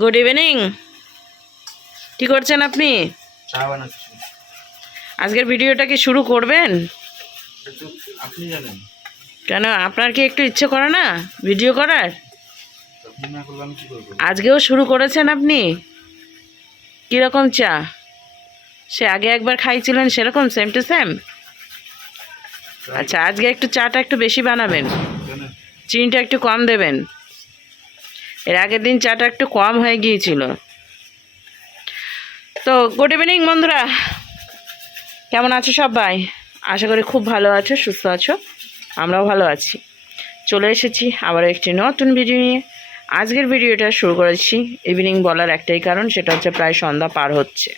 Good evening. কি করছেন আপনি? চা বানাচ্ছি। আজকের ভিডিওটা কি শুরু করবেন? আপনি জানেন। কেন, আপনার কি একটু ইচ্ছে করে না ভিডিও করার? আপনি না করলে আমি কি করবো? আজকেও শুরু করেছেন আপনি? কীরকম চা? সে আগে একবার খাইছিলেন সেরকম সেম টু সেম? আচ্ছা, আজকে একটু চাটা একটু বেশি বানাবেন, জানেন? চিনিটা একটু কম দেবেন। এর আগের দিন চাটা একটু কম হয়ে গিয়েছিল। তো গুড ইভিনিং বন্ধুরা, কেমন আছো সবাই? আশা করি খুব ভালো আছো, সুস্থ আছো। আমরাও ভালো আছি। চলে এসেছি আবারও একটি নতুন ভিডিও নিয়ে। আজকের ভিডিওটা শুরু করেছি ইভিনিং বলার একটাই কারণ, সেটা হচ্ছে প্রায় সন্ধ্যা পার হচ্ছে।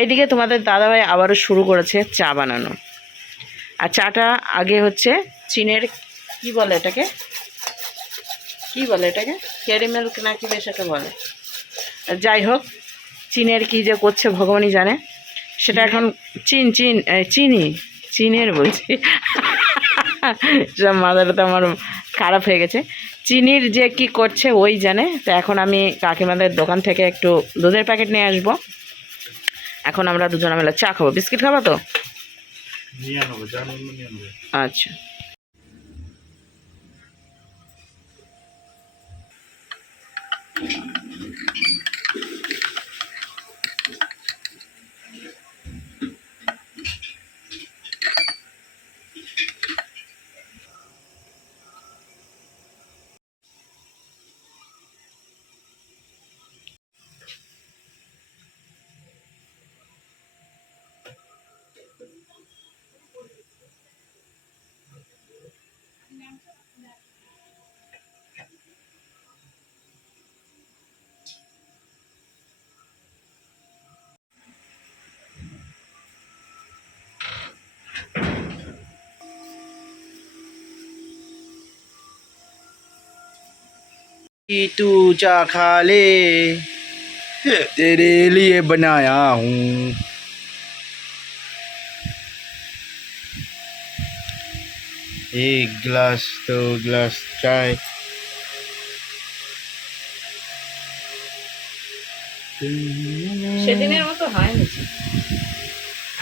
এইদিকে তোমাদের দাদাভাই আবারও শুরু করেছে চা বানানো। আর চাটা আগে হচ্ছে চিনের কি বলে এটাকে, ক্যারামেল নাকি বেশ একটা বলে, যাই হোক চিনের কি যে করছে ভগবানই জানে। সেটা এখন চিনের বলছি সব মাথাটা তো আমার খারাপ হয়ে গেছে। চিনির যে কি করছে ওই জানে। তো এখন আমি কাকিমাদের দোকান থেকে একটু দুধের প্যাকেট নিয়ে আসবো। এখন আমরা দুজনে মিলে চা খাবো। বিস্কিট খাবো তো? আচ্ছা। तू चा खा ले, तेरे लिए बनाया हूँ। एक गिलास, 2 गिलास चाय। সেদিনের মতো হয় নাকি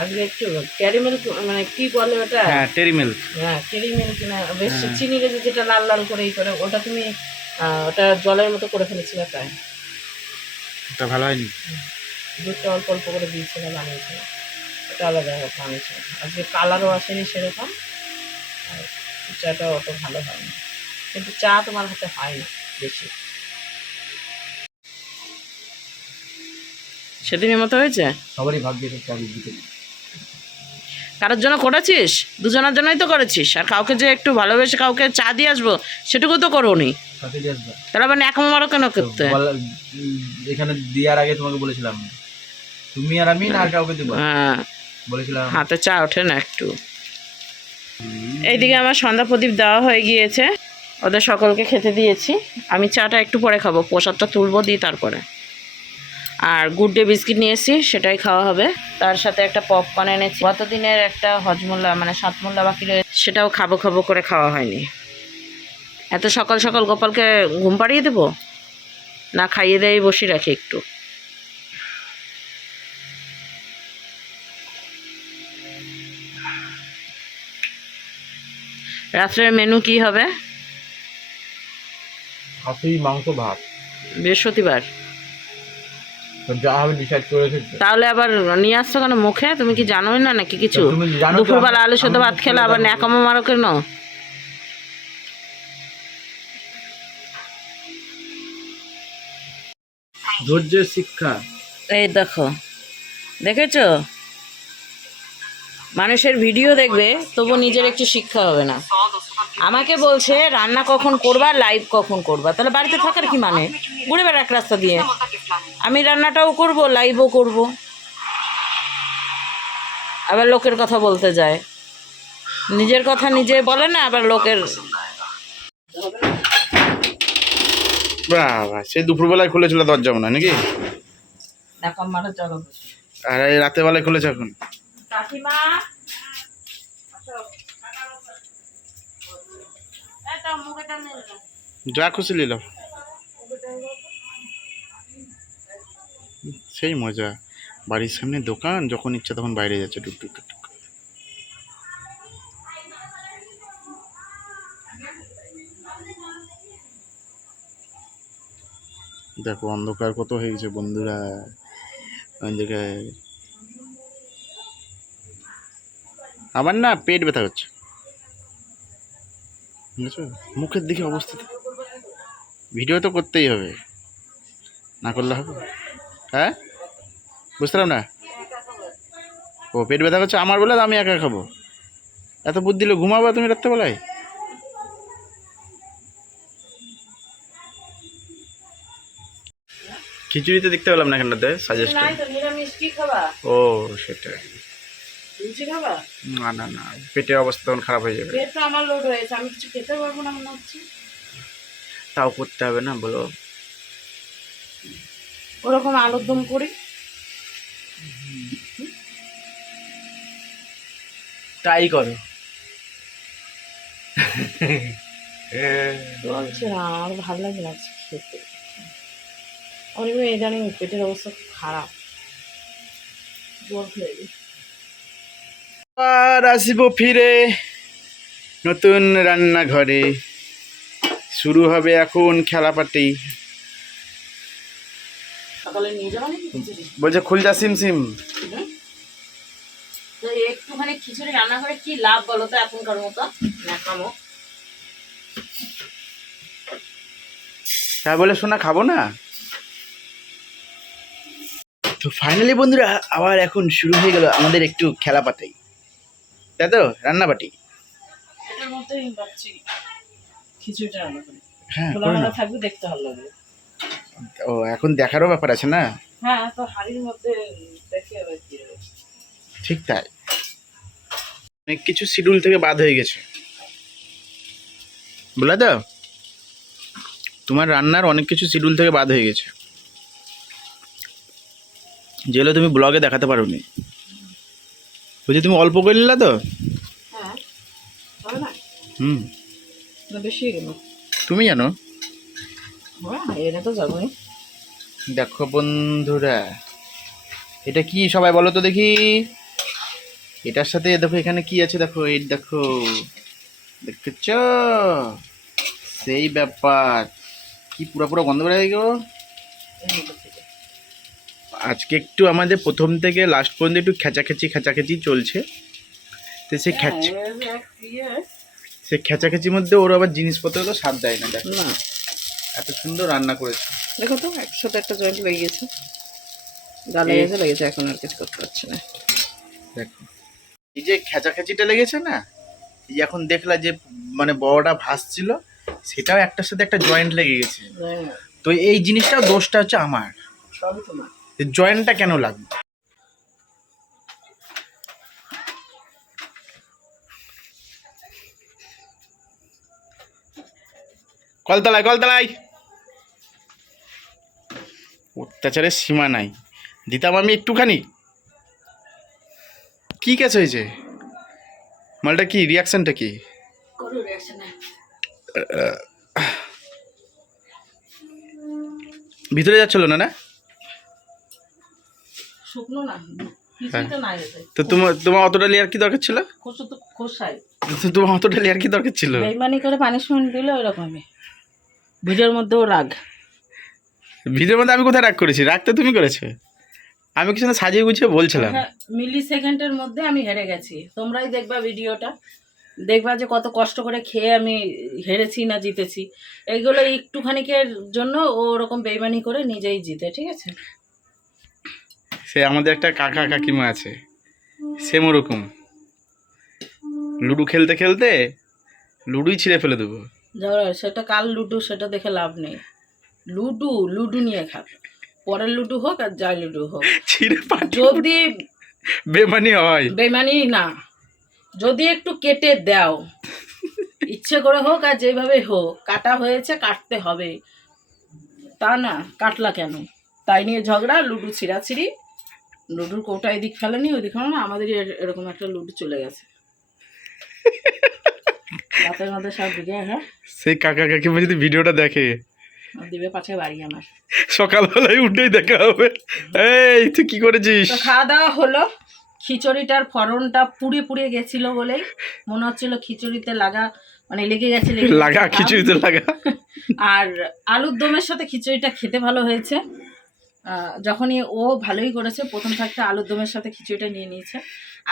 আজকে? একটু ক্যারামেল মানে কি বলে ওটা? হ্যাঁ, টেরি মিল্ক। হ্যাঁ, ক্যারামেল কিনা বেশ চিনি রেখে যেটা লাল লাল করে ই করে, ওটা তুমি ওটা জলের মতো করে ফেলেছিলে তাই? এটা ভালো হয়নি। দুধটা অল্প অল্প করে দিয়েছিল, বানিয়েছিল, ওটা আলাদা বানিয়েছিল। আজকে কালারও আসেনি সেরকম, আর চাটা অত ভালো হয়নি। কিন্তু চা তোমার হাতে হয় না বেশি। সেদিনের মতো হয়েছে? সবারই ভাগ্যে চা দিতে। কারোর জন্য করেছিস? দুজনের জন্যই তো করেছিস। আর কাউকে যে একটু ভালোবেসে কাউকে চা দিয়ে আসবো সেটুকু তো করোনি। তাহলে আবার ন্যাকামো মারো কেন করতে? এখানে দেওয়ার আগে তোমাকে বলেছিলাম তুমি আর আমি না আর কাউকে দেবো, হ্যাঁ, বলেছিলাম। হাতে চা ওঠে না একটু। এইদিকে আমার সন্ধ্যা প্রদীপ দেওয়া হয়ে গিয়েছে, ওদের সকলকে খেতে দিয়েছি। আমি চাটা একটু পরে খাবো, প্রসাদটা তুলবো দিয়ে তারপরে। আর গুড ডে বিস্কিট নিয়ে এসেছি, সেটাই খাওয়া হবে। তার সাথে একটা পপকর্ন এনেছি, গতদিনের একটা হজমোল্লা মানে সাতমোল্লা বাকি রয়েছে, সেটাও খাবো খাবো করে খাওয়া হয়নি। এত সকাল সকাল গোপালকে ঘুম পাড়িয়ে দেবো না, খাইয়ে দেয় বসে রাখি একটু। রাত্রের মেনু কি হবে? খাসি মাংস ভাত, বৃহস্পতিবার যা হবে ডিসাইড করে রেখেছি। তাহলে আবার নিয়ে আসছো কেন মুখে? তুমি কি জানোই না নাকি কিছু? দুপুরবেলা আলু সেদ্ধ ভাত খেলে আবার ন্যাকামো মারো কেন? ধৈর্যের শিক্ষা। এই দেখো, দেখেছো? মানুষের ভিডিও দেখবে তবু নিজের একটু শিক্ষা হবে না। আমাকে বলছে রান্না কখন করবা, লাইভ কখন করবা। তাহলে বাড়িতে থাকার কি মানে? ঘুরে বেড়া এক রাস্তা দিয়ে। আমি রান্নাটাও করব, লাইভও করব, আবার লোকের কথা বলতে যায়। নিজের কথা নিজে বলে না, আবার লোকের। বাবা, সে দুপুরবেলায় খুলেছিল দরজা মনে হয় নাকি? আর এই রাতের বেলায় খুলেছে এখন। কাকিমা যা খুশি নিল। সেই মজা, বাড়ির সামনে দোকান, যখন ইচ্ছা তখন বাইরে যাচ্ছে টুকটুক টুকটুক। দেখো অন্ধকার কত হয়ে গেছে বন্ধুরা, অন্ধকার। আমার না পেট ব্যথা হচ্ছে, বুঝেছো? মুখের দিকে অবস্থা, ভিডিও তো করতেই হবে, না করলে হবে? হ্যাঁ, বুঝলাম না। ও পেট ব্যথা করছে আমার বলে আমি একা খাবো? এত বুদ্ধি দিলে ঘুমাবো তুমি রাত্রেবেলায়? খিচুড়িতে দেখতে পেলাম না এখানটাতে সাজেস্ট। নাই তো, নিরামিষ কি খাবা? ও সেটা, লুচি খাবা? না না না, পেটের অবস্থা তখন খারাপ হয়ে যাবে। পেট তো আমার লোড হয়েছে, আমি কিছু খেতে পারবো না মনে হচ্ছে। তাও করতে হবে না বলো? ওরকম আলুর দম করি। তাই করো। বলছে না, আমার ভালো লাগে না খেতে। আমি ইদানিং পেটের অবস্থা খুব খারাপ, জল খেয়ে গেছি। আর আসবো ফিরে নতুন রান্নাঘরে, শুরু হবে এখন খেলাপাটি। সকালে নিয়ে যাবো নাকি খিচুড়ি? বলছে খুলজা সিম সিম। হুম? তো একটুখানি খিচুড়ি রান্না করে কি লাভ বলো তো এখনকার মতো ন্যাকামো। তা বলে শোনা খাবো না। তো ফাইনালি বন্ধুরা আবার এখন শুরু হয়ে গেল আমাদের একটু খেলাপাটি, তাই তো? রান্নাবাটি। এটার মধ্যেই ভাবছি খিচুড়িটা রান্না করি। হ্যাঁ খোলা করে মেলা নাও। থাকবে, দেখতে ভালো লাগবে। ও এখন দেখারও ব্যাপার আছে না? হ্যাঁ, তো হাড়ির মধ্যে দেখে এবার কি হবে। ঠিক তাই, অনেক কিছু শিডিউল থেকে বাদ হয়ে গেছে, বলে দাও। তোমার রান্নার অনেক কিছু শিডিউল থেকে বাদ হয়ে গেছে, যেগুলো তুমি ব্লগে দেখাতে পারোনি। বুঝি তুমি অল্প করে নিলা তো? হ্যাঁ, হবে না? হুম, না বেশি হয়ে গেল? তুমি জানো। হ্যাঁ, এটা তো যাবোই। দেখো বন্ধুরা, এটা কি সবাই বলো তো দেখি। এটার সাথে দেখো এখানে কি আছে, দেখো এই দেখো, দেখেছ? সেই ব্যাপার, কি পুরো পুরো গন্ধ বেড়ে গেল। এর মধ্যে থেকে। আজকে একটু আমাদের প্রথম থেকে লাস্ট পর্যন্ত একটু খেচাখেচি চলছে। তো সেই সেই খেচাখেচির মধ্যে ওর আবার জিনিসপত্র তো স্বাদ দেয় না। দেখো না, এত সুন্দর রান্না করেছে। দেখো তো একসাথে একটা জয়েন্ট লেগে গেছে, গালে এই- গেছে, লেগেছে, এখন আর কিছু করতে পারছি না। দেখো এই যে খেচাখেচিটা লেগেছে না, এই যে এখন দেখলা যে মানে বড়টা ভাসছিল, সেটাও একটার সাথে একটা জয়েন্ট লেগে গেছে। জানি না, তো এই জিনিসটা দোষটা হচ্ছে আমার, সবই তোমার। জয়েন্টটা কেন লাগবে? কলতলায় কলতলায়, অত্যাচারের সীমা নাই। দিতাম আমি একটুখানি। কি কেস হয়েছে? মালটা কি রিয়াকশনটা কি? করো রিঅ্যাকশন। ভিতরে যাচ্ছিল না না? শুকনো না, কিছুটা না এতে। তো তোমার তোমার অতটা লেয়ার কি দরকার ছিল? খোসা তো খোসাই। তোমার অতটা লেয়ার কি দরকার ছিল? বেইমানি করে পানিশমেন্ট দিলে ওইরকমই। ভিডিওর মধ্যেও রাগ। ভিডিওর মধ্যে আমি কোথায় রাগ করেছি? রাগ তো তুমি করেছো। আমি কিছু না সাজিয়ে গুছিয়ে বলছিলাম। মিলি সেকেন্ডের মধ্যে আমি হেরে গেছি। তোমরাই দেখবা ভিডিওটা, দেখবা যে কত কষ্ট করে খেয়ে আমি হেরেছি না জিতেছি। এইগুলো একটুখানিকের জন্য ও ওরকম বেইমানি করে নিজেই জিতে, ঠিক আছে? সে আমাদের একটা কাকা কাকিমা আছে, সেম ওরকম। লুডো খেলতে খেলতে লুডোই ছিঁড়ে ফেলে দেবো। ঝগড়া, সেটা কাল লুডো, সেটা দেখে লাভ নেই। লুডো লুডো নিয়ে খাক, পরের লুডো হোক আর যাই লুডো হোক। ছিঁড়ে পাটি যদি বেমানি হয়। বেইমানি না, যদি একটু কেটে দাও, ইচ্ছে করে হোক আর যেভাবে হোক, কাটা হয়েছে কাটতে হবে, তা না কাটলা কেন? তাই নিয়ে ঝগড়া, লুডো ছিঁড়াছিঁড়ি। লুডুর কৌটা এদিক ফেলেনি ওদিক ফেলে না, আমাদের এরকম একটা লুডো চলে গেছে রাতের মধ্যে সব দিকে। হ্যাঁ, সেই কাকা কাকিমা যদি ভিডিওটা দেখে দিবে পাছে বাড়ি আমার। সকালবেলায় উঠেই দেখা হবে। এই তুই কি করেছিস? তো খাওয়া দাওয়া হলো। খিচুড়িটার ফড়নটা পুড়ে পুড়ে গেছিল বলেই মনে হচ্ছিল খিচুড়িতে মানে লেগে গেছে লাগা খিচুড়িতে লাগা। আর আলুর দমের সাথে খিচুড়িটা খেতে ভালো হয়েছে। যখনই ও ভালোই করেছে, প্রথম থাকতে আলুর দমের সাথে খিচুড়িটা নিয়ে নিয়েছে।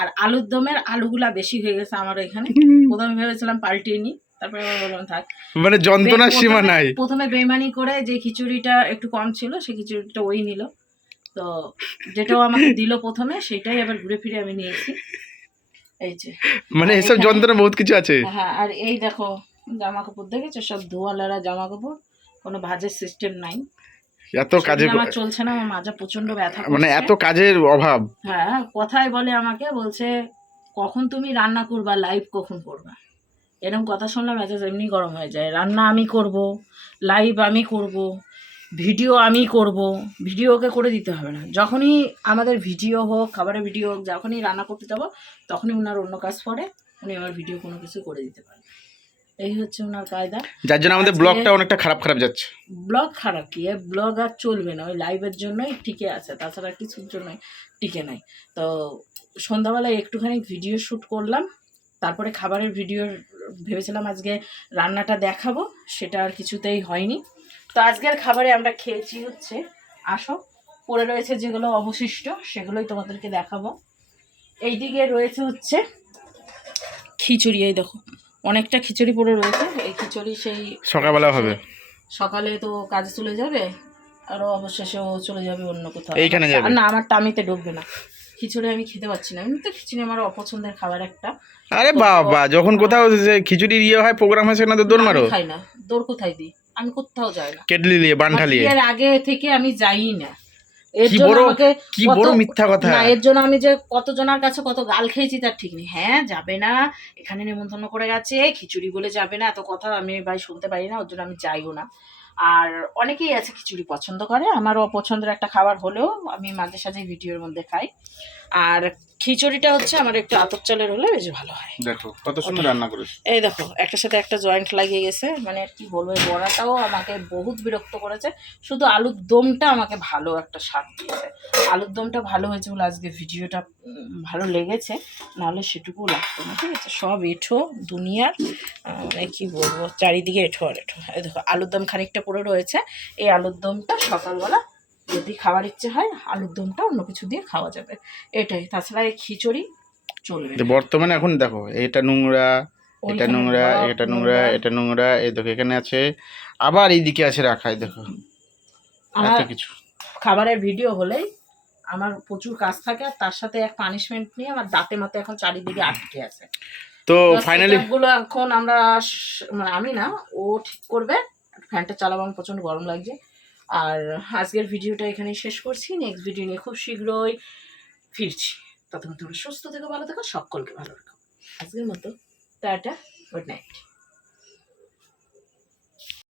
আর আলুর দমের আলুগুলা বেশি হয়ে গেছে আমার এখানে। প্রথমে ভেবেছিলাম পাল্টিয়ে নিই, তারপরে আবার বললাম থাক। মানে যন্ত্রণার সীমা নাই। প্রথমে বেইমানি করে যে খিচুড়িটা একটু কম ছিল সেই খিচুড়িটা ওই নিল। তো যেটাও আমাকে দিল প্রথমে সেটাই আবার ঘুরে ফিরে আমি নিয়েছি। এই যে মানে এসব যন্ত্রণা বহুত কিছু আছে। হ্যাঁ, আর এই দেখো জামা কাপড় দেখেছো, সব ধোয়ালারা জামা কাপড়, কোনো ভাঁজের সিস্টেম নাই। এত কাজে আমার চলছে না, আমার মাজা প্রচন্ড ব্যথা করছে। মানে এত কাজের অভাব। হ্যাঁ, কথাই বলে আমাকে, বলছে কখন তুমি রান্না করবা, লাইভ কখন করবা। এরকম কথা শুনলে মেজাজ এমনি গরম হয়ে যায়। রান্না আমি করব, লাইভ আমি করব, ভিডিও আমি করব, ভিডিওকে করে দিতে হবে না। যখনই আমাদের ভিডিও হোক, খাবারের ভিডিও হোক, যখনই রান্না করতে যাব তখনই ওনার অন্য কাজ পড়ে, উনি আমার ভিডিও কোনো কিছু করে দিতে পারেন। এই হচ্ছে ওনার কায়দা। যার জন্য আমাদের ব্লগটা অনেকটা খারাপ খারাপ যাচ্ছে। ব্লগ খারাপ কি, ব্লগ আর চলবে না, ওই লাইভের জন্যই টিকে আছে, তাছাড়া কিছুর জন্যই টিকে নাই। তো সন্ধ্যাবেলায় একটুখানি ভিডিও শ্যুট করলাম, তারপরে খাবারের ভিডিও ভেবেছিলাম আজকে রান্নাটা দেখাবো, সেটা আর কিছুতেই হয়নি। তো আজকের খাবারে আমরা খেয়েছি হচ্ছে, আসো পড়ে রয়েছে যেগুলো অবশিষ্ট সেগুলোই তোমাদেরকে দেখাবো। এইদিকে রয়েছে হচ্ছে খিচুড়ি, এই দেখো অনেকটা খিচুড়ি পড়ে রয়েছে। এই খিচুড়ি সেই সকালবেলা হবে, সকালে তো কাজে চলে যাবে, আরও অবশেষে ও চলে যাবে অন্য কোথাও, এইখানে যাবে না আমার টামিতে ঢুকবে না। খিচুড়ি আমি খেতে পাচ্ছি না, এমনি তো খিচুড়ি আমার অপছন্দের খাবার একটা। আরে বাবা, যখন কোথাও যে খিচুড়ি ইয়ে হয়, প্রোগ্রাম হয়, সেখানে তো দৌড় মারো। খাই না, দৌড় কোথায় দিই, আমি কোথাও যাই না। কেটলি নিয়ে, বান্ঠা নিয়ে, এর আগে থেকে আমি যাই না। এর কি জন্য বড় আমাকে কি বড় মিথ্যা কথা। না, এর জন্য আমি যে কতজনের কাছে কত গাল খেয়েছি তার ঠিক নেই। হ্যাঁ যাবে না, এখানে নেমন্তন্ন করে গেছে, খিচুড়ি বলে যাবে না, এত কথা আমি ভাই শুনতে পারি না, ওর জন্য আমি যাইও না। আর অনেকেই আছে খিচুড়ি পছন্দ করে, আমারও অপছন্দের একটা খাবার হলেও আমি মাঝে সাঝে ভিডিওর মধ্যে খাই। আর খিচুড়িটা হচ্ছে আমার একটু আতপ চালের হলে বেশ ভালো হয়। দেখো কত সুন্দর রান্না করেছে। এই দেখো একটার সাথে একটা জয়েন্ট লাগিয়ে গেছে, মানে আর কি বলবো, এই বড়াটাও আমাকে বহুত বিরক্ত করেছে। শুধু আলুর দমটা আমাকে ভালো একটা স্বাদ দিয়েছে, আলুর দমটা ভালো হয়েছে বলে আজকে ভিডিওটা ভালো লেগেছে, নাহলে সেটুকুও লাগতো না। ঠিক আছে, সব এঁঠো দুনিয়ার, মানে কী বলবো, চারিদিকে এঁঠো আর এঁঠো। এই দেখো আলুর দম খানিকটা পড়ে রয়েছে, এই আলুর দমটা সকালবেলা যদি খাওয়ার ইচ্ছে হয় আলুর দমটা অন্য কিছু দিয়ে খাওয়া যাবে, এটাই। তাছাড়া এই খিচুড়ি চলবে না। বর্তমানে এখন দেখো এটা নোংরা, এটা নোংরা, এটা নোংরা, এটা নোংরা, এই দেখো এখানে আছে, আবার এইদিকে আছে রাখা, দেখো এত কিছু। খাবারের ভিডিও হলেই আমার প্রচুর কাজ থাকে, আর তার সাথে এক পানিশমেন্ট নিয়ে আমার দাঁতে মাতে এখন চারিদিকে আটকে আছে। তো ফাইনালি গুলো এখন আমরা মানে আমি না, ও ঠিক করবে। ফ্যানটা চালাবো, আমার প্রচন্ড গরম লাগছে। আর আজকের ভিডিওটা এখানেই শেষ করছি, নেক্সট ভিডিও নিয়ে খুব শীঘ্রই ফিরছি। ততক্ষণ তোমরা সুস্থ থেকো, ভালো থেকো, সকলকে ভালো রাখো। আজকের মতো টাটা, গুড নাইট।